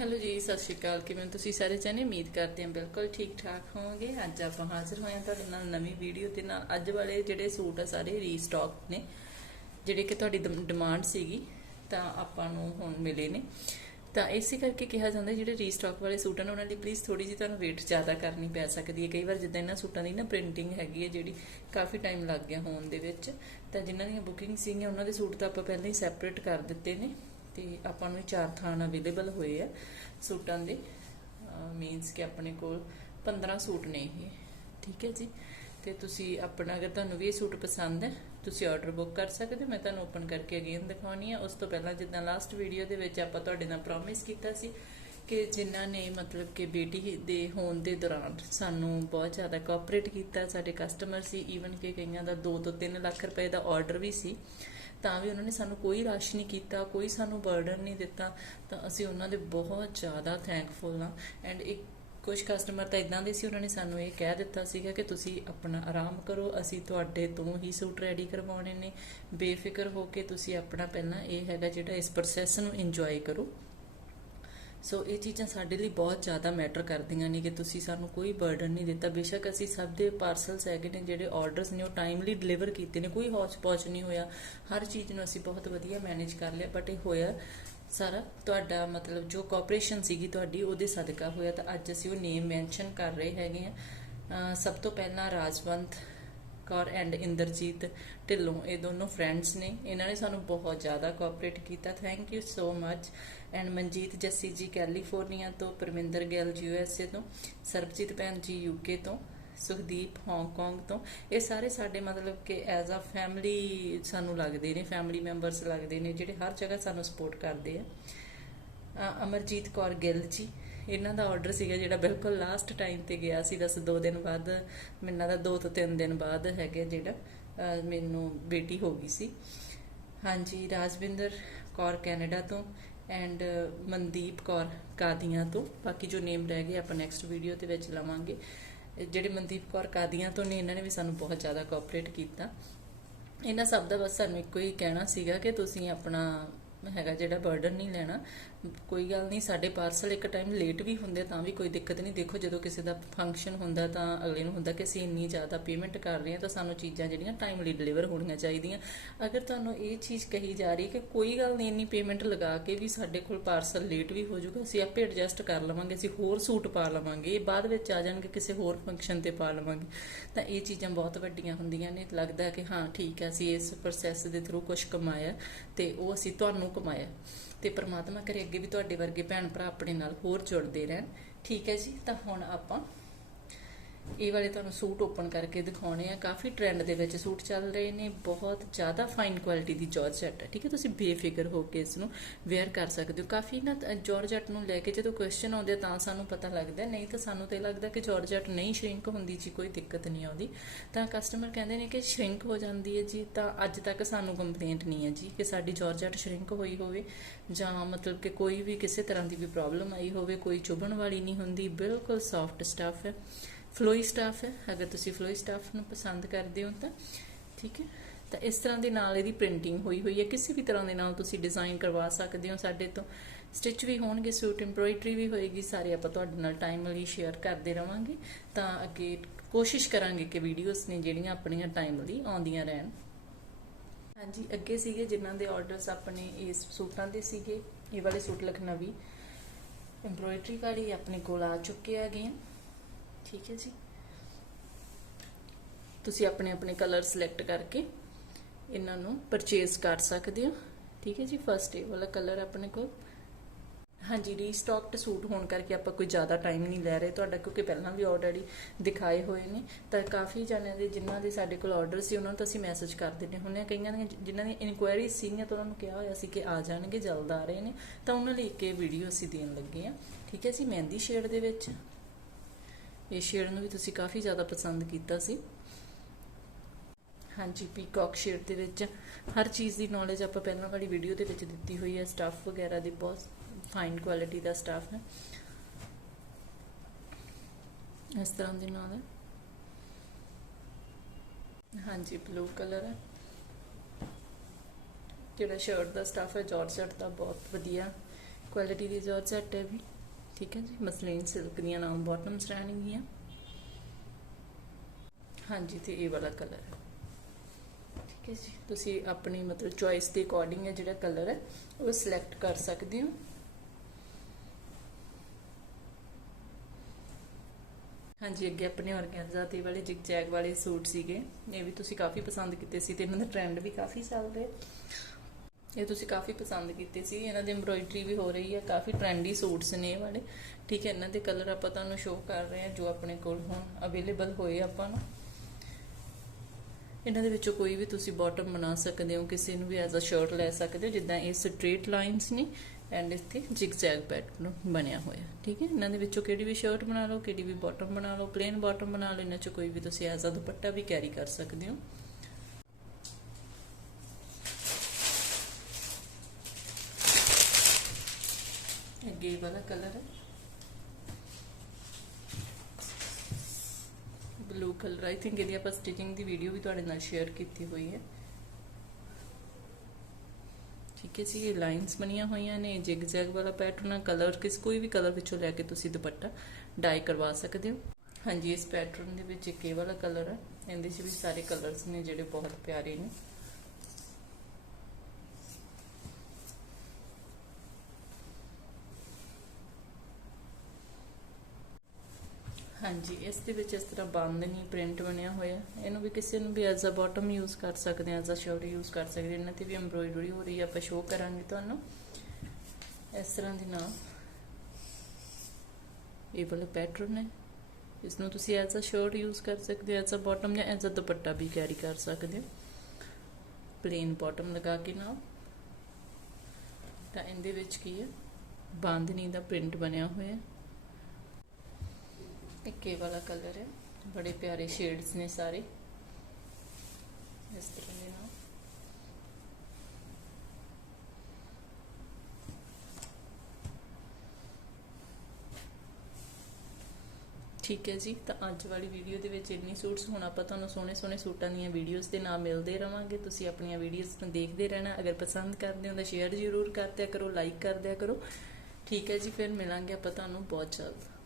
Hello ਜੀ, ਸਤਿ ਸ਼੍ਰੀ ਅਕਾਲ। ਕਿਵੇਂ ਹੋ ਤੁਸੀਂ ਸਾਰੇ ਜਣੇ? ਉਮੀਦ ਕਰਦੇ ਹਾਂ ਬਿਲਕੁਲ ਠੀਕ ਠਾਕ ਹੋਵੋਗੇ। ਅੱਜ ਆਪਾਂ ਹਾਜ਼ਰ ਹੋਏ ਹਾਂ ਤੁਹਾਡੇ ਨਾਲ ਨਵੀਂ ਵੀਡੀਓ ਦੇ ਨਾਲ ਅੱਜ ਵਾਲੇ ਜਿਹੜੇ ਸੂਟ ਆ ਸਾਰੇ ਰੀਸਟਾਕ ਨੇ, ਜਿਹੜੇ ਕਿ ਤੁਹਾਡੀ ਡਿਮਾਂਡ ਸੀਗੀ, ਤਾਂ ਆਪਾਂ ਨੂੰ ਹੁਣ ਮਿਲੇ ਨੇ। ਤਾਂ ਇਸੇ ਕਰਕੇ ਕਿਹਾ ਜਾਂਦਾ ਜਿਹੜੇ ਰੀਸਟਾਕ ਵਾਲੇ ਸੂਟ ਨੇ, ਉਹਨਾਂ ਲਈ ਪਲੀਜ਼ ਥੋੜੀ ਜਿਹੀ ਤੁਹਾਨੂੰ ਵੇਟ ਜ਼ਿਆਦਾ ਕਰਨੀ ਪੈ ਸਕਦੀ ਹੈ। ਕਈ ਵਾਰ ਜਿੱਦਾਂ ਇਹਨਾਂ ਸੂਟਾਂ ਦੀ ਨਾ ਪ੍ਰਿੰਟਿੰਗ ਹੈਗੀ ਹੈ, ਜਿਹੜੀ ਕਾਫੀ ਟਾਈਮ ਲੱਗ ਗਿਆ ਹੋਣ ਦੇ ਵਿੱਚ, ਤਾਂ ਜਿਨ੍ਹਾਂ ਦੀਆਂ ਬੁਕਿੰਗ ਸੀਗੀਆਂ, ਉਹਨਾਂ ਦੇ ਸੂਟ ਤਾਂ ਆਪਾਂ ਪਹਿਲਾਂ ਹੀ ਸੈਪਰੇਟ ਕਰ ਦਿੱਤੇ ਨੇ। ਤੇ ਆਪਾਂ ਨੂੰ ਚਾਰ ਥਾਨ ਅਵੇਲੇਬਲ ਹੋਏ ਆ ਸੂਟਾਂ ਦੇ। ਮੀਨਸ ਕਿ ਆਪਣੇ ਕੋਲ 15 ਸੂਟ ਨੇ ਇਹ। ਠੀਕ ਹੈ ਜੀ? ਤੇ ਤੁਸੀਂ ਆਪਣਾ, ਅਗਰ ਤੁਹਾਨੂੰ ਵੀ ਇਹ ਸੂਟ ਪਸੰਦ ਹੈ, ਤੁਸੀਂ ਆਰਡਰ ਬੁੱਕ ਕਰ ਸਕਦੇ ਹੋ। ਮੈਂ ਤੁਹਾਨੂੰ ਓਪਨ ਕਰਕੇ ਅਗੇਨ ਦਿਖਾਉਣੀ ਆ। ਉਸ ਤੋਂ ਪਹਿਲਾਂ ਜਿੱਦਾਂ ਲਾਸਟ ਵੀਡੀਓ ਦੇ ਵਿੱਚ ਆਪਾਂ ਤੁਹਾਡੇ ਨਾਲ ਪ੍ਰੋਮਿਸ ਕੀਤਾ ਸੀ ਕਿ ਜਿਨ੍ਹਾਂ ਨੇ ਮਤਲਬ ਕਿ ਬੇਟੀ ਦੇ ਹੋਣ ਦੇ ਦੌਰਾਨ ਸਾਨੂੰ ਬਹੁਤ ਜ਼ਿਆਦਾ ਕੋਆਪਰੇਟ ਕੀਤਾ, ਸਾਡੇ ਕਸਟਮਰ ਸੀ ਈਵਨ ਕਿ ਕਈਆਂ ਦਾ 2 ਤੋਂ 3 ਲੱਖ ਰੁਪਏ ਦਾ ਆਰਡਰ ਵੀ ਸੀ। ਤਾਂ ਵੀ ਉਹਨਾਂ ਨੇ ਸਾਨੂੰ ਕੋਈ ਰਸ਼ ਨਹੀਂ ਕੀਤਾ, ਕੋਈ ਸਾਨੂੰ ਬਰਡਨ ਨਹੀਂ ਦਿੱਤਾ, ਤਾਂ ਅਸੀਂ ਉਹਨਾਂ ਦੇ ਬਹੁਤ ਜ਼ਿਆਦਾ ਥੈਂਕਫੁਲ ਹਾਂ। ਐਂਡ ਇੱਕ ਕੁਝ ਕਸਟਮਰ ਤਾਂ ਇਦਾਂ ਦੇ ਸੀ, ਉਹਨਾਂ ਨੇ ਸਾਨੂੰ ਇਹ ਕਹਿ ਦਿੱਤਾ ਸੀਗਾ ਕਿ ਤੁਸੀਂ ਆਪਣਾ ਆਰਾਮ ਕਰੋ, ਅਸੀਂ ਤੁਹਾਡੇ ਤੋਂ ਹੀ ਸੂਟ ਰੈਡੀ ਕਰਵਾਉਣੇ ਨੇ। ਬੇਫਿਕਰ ਹੋ ਕੇ ਤੁਸੀਂ ਆਪਣਾ ਪਹਿਲਾਂ ਇਹ ਹੈਗਾ ਜਿਹੜਾ ਇਸ ਪ੍ਰੋਸੈਸ ਨੂੰ ਇੰਜੋਏ ਕਰੋ। ਸੋ ਇਹ ਚੀਜ਼ਾਂ ਸਾਡੇ ਲਈ ਬਹੁਤ ਜ਼ਿਆਦਾ ਮੈਟਰ ਕਰਦੀਆਂ ਨੇ ਕਿ ਤੁਸੀਂ ਸਾਨੂੰ ਕੋਈ ਬਰਡਨ ਨਹੀਂ ਦਿੱਤਾ। ਬੇਸ਼ੱਕ ਅਸੀਂ ਸਭ ਦੇ ਪਾਰਸਲਸ ਹੈਗੇ ਨੇ ਜਿਹੜੇ ਆਰਡਰਸ ਨੇ, ਉਹ ਟਾਈਮਲੀ ਡਿਲੀਵਰ ਕੀਤੇ ਨੇ। ਕੋਈ ਹੌਚ ਪੌਚ ਨਹੀਂ ਹੋਇਆ। ਹਰ ਚੀਜ਼ ਨੂੰ ਅਸੀਂ ਬਹੁਤ ਵਧੀਆ ਮੈਨੇਜ ਕਰ ਲਿਆ ਬਟ ਇਹ ਹੋਇਆ ਸਾਰਾ ਤੁਹਾਡਾ ਮਤਲਬ ਜੋ ਕੋਆਪਰੇਸ਼ਨ ਸੀਗੀ ਤੁਹਾਡੀ, ਉਹਦੇ ਸਦਕਾ ਹੋਇਆ। ਤਾਂ ਅੱਜ ਅਸੀਂ ਉਹ ਨੇਮ ਮੈਂਸ਼ਨ ਕਰ ਰਹੇ ਹੈਗੇ ਆ ਸਭ ਤੋਂ ਪਹਿਲਾਂ ਰਾਜਵੰਤ ਕੌਰ ਐਂਡ ਇੰਦਰਜੀਤ ਢਿੱਲੋਂ, ਇਹ ਦੋਨੋਂ ਫਰੈਂਡਸ ਨੇ। ਇਹਨਾਂ ਨੇ ਸਾਨੂੰ ਬਹੁਤ ਜ਼ਿਆਦਾ ਕੋਆਪਰੇਟ ਕੀਤਾ। Thank you so much and Manjit Jassi ji California ਤੋਂ, Parminder Gill U S A ਤੋਂ, ਸਰਬਜੀਤ ਭੈਣ ਜੀ ਯੂਕੇ ਤੋਂ, ਸੁਖਦੀਪ ਹਾਂਗਕਾਂਗ ਤੋਂ। ਇਹ ਸਾਰੇ ਸਾਡੇ ਮਤਲਬ ਕਿ ਐਜ਼ ਅ ਫੈਮਿਲੀ ਸਾਨੂੰ ਲੱਗਦੇ ਨੇ ਫੈਮਿਲੀ ਮੈਂਬਰਸ ਲੱਗਦੇ ਨੇ, ਜਿਹੜੇ ਹਰ ਜਗ੍ਹਾ ਸਾਨੂੰ ਸਪੋਰਟ ਕਰਦੇ ਆ। ਅਮਰਜੀਤ ਕੌਰ ਗਿੱਲ ਜੀ, ਇਹਨਾਂ ਦਾ ਆਰਡਰ ਸੀਗਾ ਜਿਹੜਾ ਬਿਲਕੁਲ ਲਾਸਟ ਟਾਈਮ ਤੇ ਗਿਆ ਸੀ ਬਸ 2 ਦਿਨ ਬਾਅਦ ਮੈਨਾਂ ਦਾ 2 ਤੋਂ 3 ਦਿਨ ਬਾਅਦ ਹੈਗੇ ਜਿਹੜਾ ਮੈਨੂੰ ਬੇਟੀ ਹੋ ਗਈ ਸੀ। ਹਾਂਜੀ, ਰਾਜਵਿੰਦਰ ਕੌਰ ਕੈਨੇਡਾ ਤੋਂ ਐਂਡ ਮਨਦੀਪ ਕੌਰ ਕਾਦੀਆਂ ਤੋਂ। ਬਾਕੀ ਜੋ ਨੇਮ ਰਹਿ ਗਏ ਆਪਾਂ ਨੈਕਸਟ ਵੀਡੀਓ ਦੇ ਵਿੱਚ ਲਵਾਂਗੇ। ਜਿਹੜੇ ਮਨਦੀਪ ਕੌਰ ਕਾਦੀਆਂ ਤੋਂ ਨੇ, ਇਹਨਾਂ ਨੇ ਵੀ ਸਾਨੂੰ ਬਹੁਤ ਜ਼ਿਆਦਾ ਕੋਆਪਰੇਟ ਕੀਤਾ। ਇਹਨਾਂ ਸਭ ਦਾ ਬਸ ਸਾਨੂੰ ਇੱਕੋ ਹੀ ਕਹਿਣਾ ਸੀਗਾ ਕਿ ਤੁਸੀਂ ਆਪਣਾ ਹੈਗਾ ਜਿਹੜਾ ਬਰਡਨ ਨਹੀਂ ਲੈਣਾ ਕੋਈ ਗੱਲ ਨਹੀਂ, ਸਾਡੇ ਪਾਰਸਲ ਇੱਕ ਟਾਈਮ ਲੇਟ ਵੀ ਹੁੰਦੇ, ਤਾਂ ਵੀ ਕੋਈ ਦਿੱਕਤ ਨਹੀਂ। ਦੇਖੋ, ਜਦੋਂ ਕਿਸੇ ਦਾ ਫੰਕਸ਼ਨ ਹੁੰਦਾ, ਤਾਂ ਅਗਲੇ ਨੂੰ ਹੁੰਦਾ ਕਿ ਅਸੀਂ ਇੰਨੀ ਜ਼ਿਆਦਾ ਪੇਮੈਂਟ ਕਰ ਰਹੇ ਹਾਂ, ਤਾਂ ਸਾਨੂੰ ਚੀਜ਼ਾਂ ਜਿਹੜੀਆਂ ਟਾਈਮਲੀ ਡਿਲੀਵਰ ਹੋਣੀਆਂ ਚਾਹੀਦੀਆਂ। ਅਗਰ ਤੁਹਾਨੂੰ ਇਹ ਚੀਜ਼ ਕਹੀ ਜਾ ਰਹੀ ਕਿ ਕੋਈ ਗੱਲ ਨਹੀਂ, ਇੰਨੀ ਪੇਮੈਂਟ ਲਗਾ ਕੇ ਵੀ ਸਾਡੇ ਕੋਲ ਪਾਰਸਲ ਲੇਟ ਵੀ ਹੋ ਜਾਊਗਾ, ਅਸੀਂ ਆਪੇ ਐਡਜਸਟ ਕਰ ਲਵਾਂਗੇ, ਅਸੀਂ ਹੋਰ ਸੂਟ ਪਾ ਲਵਾਂਗੇ, ਇਹ ਬਾਅਦ ਵਿੱਚ ਆ ਜਾਣਗੇ, ਕਿਸੇ ਹੋਰ ਫੰਕਸ਼ਨ ਤੇ ਪਾ ਲਵਾਂਗੇ। ਤਾਂ ਇਹ ਚੀਜ਼ਾਂ ਬਹੁਤ ਵੱਡੀਆਂ ਹੁੰਦੀਆਂ ਨੇ, ਲੱਗਦਾ ਕਿ ਹਾਂ, ਠੀਕ ਹੈ, ਅਸੀਂ ਇਸ ਪ੍ਰੋਸੈਸ ਦੇ ਥਰੂ ਕੁਝ ਕਮਾਇਆ ਤੇ ਉਹ ਅਸੀਂ ਤੁਹਾਨੂੰ ਕਮਾਇਆ। ਤੇ ਪ੍ਰਮਾਤਮਾ ਕਰੇ ਅੱਗੇ ਵੀ ਤੁਹਾਡੇ ਵਰਗੇ ਭੈਣ ਭਰਾ ਆਪਣੇ ਨਾਲ ਹੋਰ ਜੁੜਦੇ ਰਹਿਣ। ਠੀਕ ਹੈ ਜੀ, ਤਾਂ ਹੁਣ ਆਪਾਂ ਇਹ ਵਾਲੇ ਤੁਹਾਨੂੰ ਸੂਟ ਓਪਨ ਕਰਕੇ ਦਿਖਾਉਣੇ ਆ। ਕਾਫੀ ਟ੍ਰੈਂਡ ਦੇ ਵਿੱਚ ਸੂਟ ਚੱਲ ਰਹੇ ਨੇ। ਬਹੁਤ ਜ਼ਿਆਦਾ ਫਾਈਨ ਕੁਆਲਿਟੀ ਦੀ ਜਾਰਜਟ ਹੈ, ਠੀਕ ਹੈ? ਤੁਸੀਂ ਬੇਫਿਕਰ ਹੋ ਕੇ ਇਸ ਨੂੰ ਵੇਅਰ ਕਰ ਸਕਦੇ ਹੋ। ਕਾਫੀ ਨਾ ਜਾਰਜਟ ਨੂੰ ਲੈ ਕੇ ਜਦੋਂ ਕੁਐਸਚਨ ਆਉਂਦੇ ਤਾਂ ਸਾਨੂੰ ਪਤਾ ਲੱਗਦਾ ਨਹੀਂ ਤਾਂ ਸਾਨੂੰ ਤੇ ਲੱਗਦਾ ਕਿ ਜਾਰਜਟ ਨਹੀਂ ਸ਼ਰਿੰਕ ਹੁੰਦੀ ਜੀ, ਕੋਈ ਦਿੱਕਤ ਨਹੀਂ ਆਉਂਦੀ। ਤਾਂ ਕਸਟਮਰ ਕਹਿੰਦੇ ਨੇ ਕਿ ਸ਼ਰਿੰਕ ਹੋ ਜਾਂਦੀ ਹੈ ਜੀ, ਤਾਂ ਅੱਜ ਤੱਕ ਸਾਨੂੰ ਕੰਪਲੇਂਟ ਨਹੀਂ ਹੈ ਜੀ ਕਿ ਸਾਡੀ ਜਾਰਜਟ ਸ਼ਰਿੰਕ ਹੋਈ ਹੋਵੇ। ਜਾਂ ਮਤਲਬ ਕਿ ਕੋਈ ਵੀ ਕਿਸੇ ਤਰ੍ਹਾਂ ਦੀ ਵੀ ਪ੍ਰੋਬਲਮ ਆਈ ਹੋਵੇ, ਕੋਈ ਚੁਭਣ ਵਾਲੀ ਨਹੀਂ ਹੁੰਦੀ। ਬਿਲਕੁਲ ਸੌਫਟ ਸਟੱਫ ਹੈ। ਫਲੋਈ ਸਟਾਫ ਹੈ। ਅਗਰ ਤੁਸੀਂ ਫਲੋਈ ਸਟਾਫ ਨੂੰ ਪਸੰਦ ਕਰਦੇ ਹੋ ਤਾਂ, ਠੀਕ ਹੈ। ਤਾਂ ਇਸ ਤਰ੍ਹਾਂ ਦੇ ਨਾਲ ਇਹਦੀ ਪ੍ਰਿੰਟਿੰਗ ਹੋਈ ਹੋਈ ਹੈ। ਕਿਸੇ ਵੀ ਤਰ੍ਹਾਂ ਦੇ ਨਾਲ ਤੁਸੀਂ ਡਿਜ਼ਾਈਨ ਕਰਵਾ ਸਕਦੇ ਹੋ ਸਾਡੇ ਤੋਂ। ਸਟਿਚ ਵੀ ਹੋਣਗੇ ਸੂਟ ਐਮਬ੍ਰੋਇਡਰੀ ਵੀ ਹੋਏਗੀ। ਸਾਰੇ ਆਪਾਂ ਤੁਹਾਡੇ ਨਾਲ ਟਾਈਮਲੀ ਸ਼ੇਅਰ ਕਰਦੇ ਰਵਾਂਗੇ। ਤਾਂ ਅੱਗੇ ਕੋਸ਼ਿਸ਼ ਕਰਾਂਗੇ ਕਿ ਵੀਡੀਓਜ਼ ਨੇ ਜਿਹੜੀਆਂ ਆਪਣੀਆਂ ਟਾਈਮਲੀ ਆਉਂਦੀਆਂ ਰਹਿਣ। ਹਾਂਜੀ, ਅੱਗੇ ਸੀਗੇ ਜਿਨ੍ਹਾਂ ਦੇ ਆਰਡਰਸ ਆਪਣੇ ਇਸ ਸੂਟਾਂ ਦੇ ਸੀਗੇ। ਇਹ ਵਾਲੇ ਸੂਟ ਲਖਨਵੀ ਐਮਬ੍ਰੋਇਡਰੀ ਵਾਲੀ ਆਪਣੇ ਕੋਲ ਆ ਚੁੱਕੇ ਹੈਗੇ ਆ। ਠੀਕ ਹੈ ਜੀ। ਤੁਸੀਂ ਆਪਣੇ ਆਪਣੇ ਕਲਰ ਸਿਲੈਕਟ ਕਰਕੇ ਇਹਨਾਂ ਨੂੰ ਪਰਚੇਸ ਕਰ ਸਕਦੇ ਹੋ। ਠੀਕ ਹੈ ਜੀ ਫਰਸਟ ਇਹ ਵਾਲਾ ਕਲਰ ਆਪਣੇ ਕੋਲ। ਹਾਂਜੀ ਰੀਸਟਾਕਡ ਸੂਟ ਹੋਣ ਕਰਕੇ ਆਪਾਂ ਕੋਈ ਜ਼ਿਆਦਾ ਟਾਈਮ ਨਹੀਂ ਲੈ ਰਹੇ ਤੁਹਾਡਾ, ਕਿਉਂਕਿ ਪਹਿਲਾਂ ਵੀ ਆਲਰੇਡੀ ਦਿਖਾਏ ਹੋਏ ਨੇ। ਤਾਂ ਕਾਫੀ ਜਾਣਿਆਂ ਦੇ, ਜਿਨ੍ਹਾਂ ਦੇ ਸਾਡੇ ਕੋਲ ਆਰਡਰ ਸੀ, ਉਹਨਾਂ ਨੂੰ ਤਾਂ ਅਸੀਂ ਮੈਸੇਜ ਕਰ ਦਿੰਦੇ ਹੁੰਨੇ ਕਈਆਂ ਦੀਆਂ, ਜਿਨ੍ਹਾਂ ਦੀਆਂ ਇਨਕੁਆਇਰੀ ਸੀਗੀਆਂ ਤਾਂ ਉਹਨਾਂ ਨੂੰ ਕਿਹਾ ਹੋਇਆ ਸੀ ਕਿ ਆ ਜਾਣਗੇ, ਜਲਦ ਆ ਰਹੇ ਨੇ। ਤਾਂ ਉਹਨਾਂ ਲਈ ਇੱਕ ਇਹ ਵੀਡੀਓ ਅਸੀਂ ਦੇਣ ਲੱਗੇ ਆ ਠੀਕ ਹੈ ਜੀ, ਮਹਿੰਦੀ ਸ਼ੇਡ ਦੇ ਵਿੱਚ। ਇਹ ਸ਼ੇਡ ਨੂੰ ਵੀ ਤੁਸੀਂ ਕਾਫੀ ਜ਼ਿਆਦਾ ਪਸੰਦ ਕੀਤਾ ਸੀ। ਹਾਂਜੀ ਪੀਕਾਕ ਸ਼ੇਡ ਦੇ ਵਿੱਚ ਹਰ ਚੀਜ਼ ਦੀ ਨੌਲੇਜ ਆਪਾਂ ਪਹਿਲਾਂ ਵਾਲੀ ਵੀਡੀਓ ਦੇ ਵਿੱਚ ਦਿੱਤੀ ਹੋਈ ਹੈ। ਸਟੱਫ ਵਗੈਰਾ ਦੀ ਬਹੁਤ ਫਾਈਨ ਕੁਆਲਿਟੀ ਦਾ ਸਟੱਫ ਹੈ। ਇਸ ਤਰ੍ਹਾਂ ਦੇ ਨਾਲ ਹੈ। ਹਾਂਜੀ ਬਲੂ ਕਲਰ ਹੈ। ਜਿਹੜਾ ਸ਼ਰਟ ਦਾ ਸਟੱਫ ਹੈ ਜਾਰਜਟ ਦਾ ਬਹੁਤ ਵਧੀਆ ਕੁਆਲਿਟੀ ਦੀ ਜਾਰਜਟ ਹੈ ਵੀ। ਠੀਕ ਹੈ ਜੀ, ਮਸਲੀਨ ਸਿਲਕ ਦੀਆਂ ਨਾਮ ਬਾਟਮਸ ਰਹਿਣਗੀਆਂ। ਹਾਂਜੀ, ਤੇ ਇਹ ਵਾਲਾ ਕਲਰ ਹੈ। ਠੀਕ ਹੈ ਜੀ, ਤੁਸੀਂ ਆਪਣੀ ਮਤਲਬ ਚੁਆਇਸ ਦੇ ਅਕੋਰਡਿੰਗ ਹੈ, ਜਿਹੜਾ ਕਲਰ ਹੈ, ਉਹ ਸਿਲੈਕਟ ਕਰ ਸਕਦੇ ਹੋ। ਹਾਂਜੀ, ਅੱਗੇ ਆਪਣੇ ਔਰਗੈਂਜ਼ਾ ਤੇ ਵਾਲੇ ਜਿਗ ਜੈਗ ਵਾਲੇ ਸੂਟ ਸੀਗੇ। ਇਹ ਵੀ ਤੁਸੀਂ ਕਾਫੀ ਪਸੰਦ ਕੀਤੇ ਸੀ ਤੇ ਇਹਨਾਂ ਦਾ ਟ੍ਰੈਂਡ ਵੀ ਕਾਫੀ ਚੱਲ ਰਿਹਾ। ਇਹ ਤੁਸੀਂ ਕਾਫੀ ਪਸੰਦ ਕੀਤੇ ਸੀ, ਇਹਨਾਂ ਦੀ ਐਮਬ੍ਰੋਇਡਰੀ ਵੀ ਹੋ ਰਹੀ ਹੈ, ਕਾਫੀ ਟ੍ਰੈਂਡੀ ਸੂਟਸ ਨੇ ਇਹ ਵਾਲੇ। ਠੀਕ ਹੈ, ਇਹਨਾਂ ਦੇ ਕਲਰ ਆਪਾਂ ਤੁਹਾਨੂੰ ਸ਼ੋਅ ਕਰ ਰਹੇ ਹਾਂ ਜੋ ਆਪਣੇ ਕੋਲ ਹੁਣ ਅਵੇਲੇਬਲ ਹੋਏ ਆਪਾਂ ਨੂੰ। ਇਹਨਾਂ ਦੇ ਵਿੱਚੋਂ ਕੋਈ ਵੀ ਤੁਸੀਂ ਬਾਟਮ ਬਣਾ ਸਕਦੇ ਹੋ, ਕਿਸੇ ਨੂੰ ਵੀ ਐਜ਼ ਅ ਸ਼ਰਟ ਲੈ ਸਕਦੇ ਹੋ, ਜਿੱਦਾਂ ਇਹ ਸਟ੍ਰੇਟ ਲਾਈਨਸ ਨੇ ਐਂਡ ਇੱਥੇ ਜਿਗ ਜੈਗ ਪੈਟਰਨ ਬਣਿਆ ਹੋਇਆ। ਠੀਕ ਹੈ, ਇਹਨਾਂ ਦੇ ਵਿੱਚੋਂ ਕਿਹੜੀ ਵੀ ਸ਼ਰਟ ਬਣਾ ਲਓ, ਕਿਹੜੀ ਵੀ ਬਾਟਮ ਬਣਾ ਲਓ ਪਲੇਨ ਬਾਟਮ ਬਣਾ ਲਓ, ਇਹਨਾਂ ਚੋਂ ਕੋਈ ਵੀ ਤੁਸੀਂ ਐਜ਼ ਅ ਦੁਪੱਟਾ ਵੀ ਕੈਰੀ ਕਰ ਸਕਦੇ ਹੋ। ਅੱਗੇ ਇਹ ਵਾਲਾ colour blue colour I think ਇਹਦੀ ਆਪਾਂ ਸਟਿਚਿੰਗ ਦੀ ਵੀਡੀਓ ਵੀ ਤੁਹਾਡੇ ਨਾਲ ਸ਼ੇਅਰ ਕੀਤੀ ਹੋਈ ਹੈ। ਠੀਕ ਹੈ ਜੀ, ਇਹ ਲਾਈਨਸ ਬਣੀਆਂ ਹੋਈਆਂ ਨੇ ਜਿਗ ਜੈਗ ਵਾਲਾ ਪੈਟਰਨ ਆ ਕਲਰ ਕਿਸ ਕੋਈ ਵੀ ਕਲਰ ਵਿੱਚੋਂ ਲੈ ਕੇ ਤੁਸੀਂ ਦੁਪੱਟਾ ਡਾਈ ਕਰਵਾ ਸਕਦੇ ਹੋ। ਹਾਂਜੀ, ਇਸ ਪੈਟਰਨ ਦੇ ਵਿੱਚ ਇੱਕ ਇਹ ਵਾਲਾ ਕਲਰ ਹੈ ਇਹਦੇ 'ਚ ਵੀ ਸਾਰੇ ਕਲਰਸ ਨੇ ਜਿਹੜੇ ਬਹੁਤ ਪਿਆਰੇ ਨੇ। ਹਾਂਜੀ, ਇਸ ਦੇ ਵਿੱਚ ਇਸ ਤਰ੍ਹਾਂ ਬੰਦਨੀ ਪ੍ਰਿੰਟ ਬਣਿਆ ਹੋਇਆ। ਇਹਨੂੰ ਵੀ ਕਿਸੇ ਨੂੰ ਵੀ ਐਜ਼ ਅ ਬਾਟਮ ਯੂਜ਼ ਕਰ ਸਕਦੇ ਆ ਐਜ਼ ਅ ਸ਼ਰਟ ਯੂਜ਼ ਕਰ ਸਕਦੇ ਇਹਨਾਂ ਤੇ ਵੀ ਐਮਬ੍ਰੋਇਡਰੀ ਹੋ ਰਹੀ ਹੈ ਆਪਾਂ ਸ਼ੋਅ ਕਰਾਂਗੇ ਤੁਹਾਨੂੰ। ਇਸ ਤਰ੍ਹਾਂ ਦੀ ਨਾਲ। ਇਹ ਵਾਲਾ ਪੈਟਰਨ ਹੈ। ਇਸ ਨੂੰ ਤੁਸੀਂ ਐਜ਼ ਅ ਸ਼ਰਟ ਯੂਜ਼ ਕਰ ਸਕਦੇ ਹੋ ਐਜ਼ ਅ ਬਾਟਮ ਜਾਂ ਐਜ਼ ਅ ਦੁਪੱਟਾ ਵੀ ਕੈਰੀ ਕਰ ਸਕਦੇ ਹੋ। ਪਲੇਨ ਬਾਟਮ ਲਗਾ ਕੇ ਨਾਲ। ਤਾਂ ਇਹਦੇ ਵਿੱਚ ਕੀ ਹੈ? ਬਾਂਦਨੀ ਦਾ ਪ੍ਰਿੰਟ ਬਣਿਆ ਹੋਇਆ। ਹੈ ਟਿੱਕੇ ਵਾਲਾ ਕਲਰ ਹੈ। ਬੜੇ ਪਿਆਰੇ ਸ਼ੇਡਸ ਨੇ ਸਾਰੇ। ਇਸ ਤਰ੍ਹਾਂ ਦੇ ਨਾਲ। ਠੀਕ ਹੈ ਜੀ, ਤਾਂ ਅੱਜ ਵਾਲੀ ਵੀਡੀਓ ਦੇ ਵਿੱਚ ਇੰਨੀ ਸੂਟਸ ਹੁਣ ਆਪਾਂ ਤੁਹਾਨੂੰ ਸੋਹਣੇ ਸੋਹਣੇ ਸੂਟਾਂ ਦੀਆਂ ਵੀਡੀਓਜ਼ ਦੇ ਨਾਲ ਮਿਲਦੇ ਰਵਾਂਗੇ। ਤੁਸੀਂ ਆਪਣੀਆਂ ਵੀਡੀਓਜ਼ ਨੂੰ ਦੇਖਦੇ ਰਹਿਣਾ। ਅਗਰ ਪਸੰਦ ਕਰਦੇ ਹੋ ਤਾਂ ਸ਼ੇਅਰ ਜ਼ਰੂਰ ਕਰਦਿਆ ਕਰੋ ਲਾਈਕ ਕਰਦਿਆ ਕਰੋ। ਠੀਕ ਹੈ ਜੀ, ਫਿਰ ਮਿਲਾਂਗੇ ਆਪਾਂ ਤੁਹਾਨੂੰ ਬਹੁਤ ਜਲਦ।